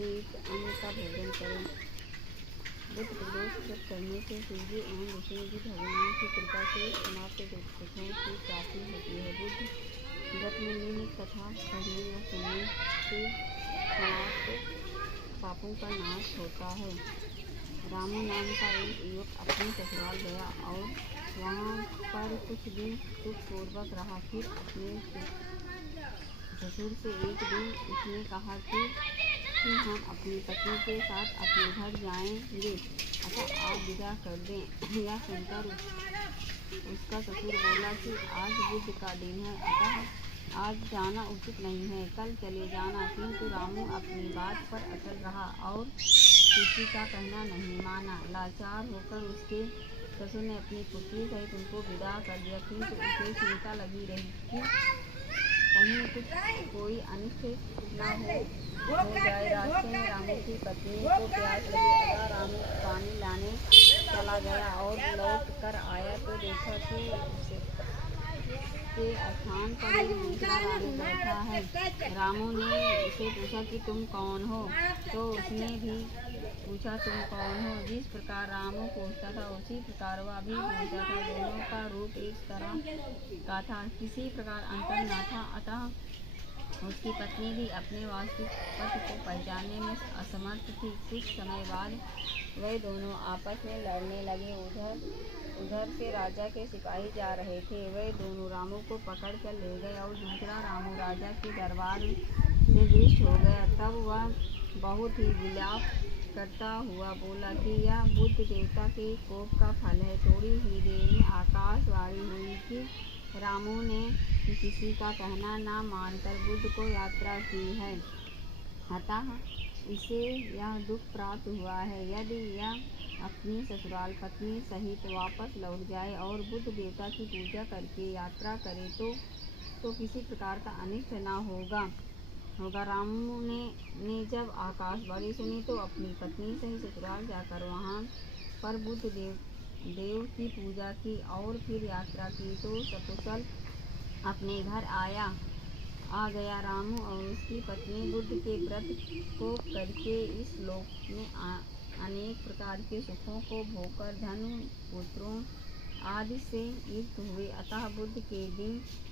एक अन्न का भोजन करें। बुध प्रदोष व्रत करने से सूर्य एवं विष्णु जी भगवान की कृपा से समाप्त सुखों की प्राप्ति होती है। बुध व्रत में नियमित कथा पढ़ने या सुनने से समाप्त पापों का नाश होता है। रामू नाम का एक युवक अपने ससुराल गया और वहाँ पर कुछ दिन सुखपूर्वक रहा। फिर अपने ससुर से एक दिन उसने कहा कि हम अपनी पत्नी के साथ अपने घर जाएंगे, अतः आप विदा कर दें। यह सुनकर उसका ससुर बोला कि आज बुध का दिन है, अतः आज जाना उचित नहीं है, कल चले जाना। किंतु रामू अपनी बात पर अटल रहा और किसी का कहना नहीं माना। लाचार होकर उसके ससुर ने अपनी पुत्री सहित उनको विदा कर दिया। किंतु उसे चिंता लगी रही कि कहीं कुछ कोई अनिष्ट न हो जाए। रास्ते में रामू की पत्नी को प्यास लगी, अतः रामू पानी लाने चला गया और लौट कर आया तो देखा कि उसके स्थान पर एक दूसरा रामू बैठा है। रामू ने उसे पूछा कि तुम कौन हो, तो उसने भी पूछा तुम कौन हो। जिस प्रकार रामू पूछता था उसी प्रकार वह भी बोलता था। दोनों का रूप एक तरह का था, किसी प्रकार अंतर न था, अतः उसकी पत्नी भी अपने वास्तविक पति को पहचानने में असमर्थ थी। कुछ समय बाद वे दोनों आपस में लड़ने लगे। उधर से राजा के सिपाही जा रहे थे, वे दोनों रामू को पकड़ कर ले गए और दूसरा रामू राजा के दरबार से दृष्ट हो गया। तब वह बहुत ही विलाप करता हुआ बोला कि यह बुध देवता के कोप का फल है। थोड़ी ही देर में आकाशवाणी हुई कि रामू ने किसी का कहना न मानकर बुध को यात्रा की है, अतः इसे यह दुख प्राप्त हुआ है। यदि यह अपनी ससुराल पत्नी सहित वापस लौट जाए और बुध देवता की पूजा करके यात्रा करे तो किसी प्रकार का अनिष्ट न होगा। रामू ने जब आकाशवाणी सुनी तो अपनी पत्नी सहित ससुराल जाकर वहाँ पर बुध देव की पूजा की और फिर यात्रा की तो सकुशल अपने घर आ गया। रामू और उसकी पत्नी बुध के व्रत को करके इस लोक में अनेक प्रकार के सुखों को भोगकर धन पुत्रों आदि से युक्त हुए। अतः बुध के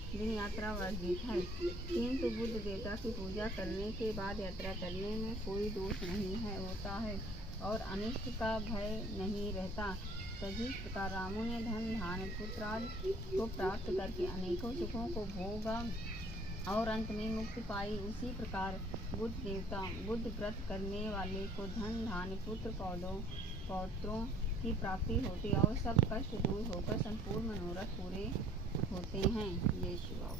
दिन यात्रा वर्जित है, किंतु बुध देवता की पूजा करने के बाद यात्रा करने में कोई दोष नहीं होता है और अनिष्ट का भय नहीं रहता। तो जिस प्रकार रामू ने धन धान पुत्र आदि को प्राप्त करके अनेकों सुखों को भोगा और अंत में मुक्ति पाई, उसी प्रकार बुध व्रत करने वाले को धन धान पुत्र पौत्रों की प्राप्ति होती और सब कष्ट दूर होकर संपूर्ण मनोरथ पूरे होते हैं। ये शिवा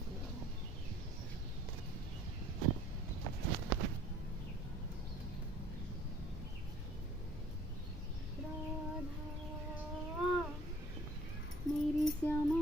मेरी श्यामा